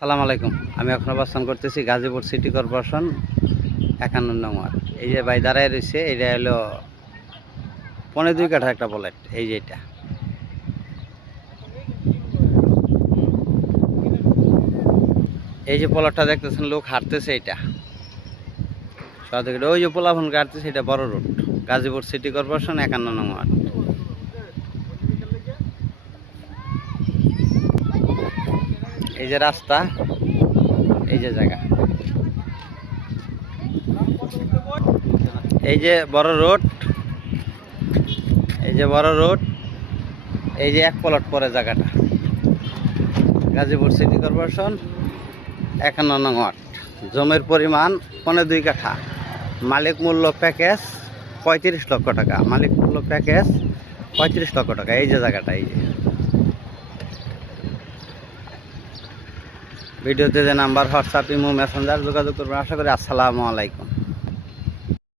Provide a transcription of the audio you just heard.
সালাম আলাইকুম। আমি এখন অবস্থান করতেছি গাজীপুর সিটি কর্পোরেশন 51 নং ওয়ার্ড। এই যে ভাই দাঁড়ায় রয়েছে, এটা হলো 2.5 কাঠা একটা প্লট। এই যে এটা এই যে প্লটটা দেখতেছেন, লোক হাঁটতেছে, এটা ওই যে পোলাফোন কাটতেছে, এটা বড় রোড, গাজীপুর সিটি কর্পোরেশন 51 নং ওয়ার্ড। এই যে রাস্তা, এই যে জায়গা, এই যে বড় রোড, এই যে বড় রোড, এই যে এক প্লট পরে জায়গাটা, গাজীপুর সিটি কর্পোরেশন 51 নং ওয়ার্ড। জমির পরিমাণ 2.5 কাঠা। মালিক মূল্য প্যাকেজ 35 লক্ষ টাকা। মালিক মূল্য প্যাকেজ 35 লক্ষ টাকা। এই যে জায়গাটা, এই যে ভিডিওতে যে নাম্বার, হোয়াটসঅ্যাপ, ইমো, মেসেঞ্জার যোগাযোগ করবেন। আশা করি। আসসালামু আলাইকুম।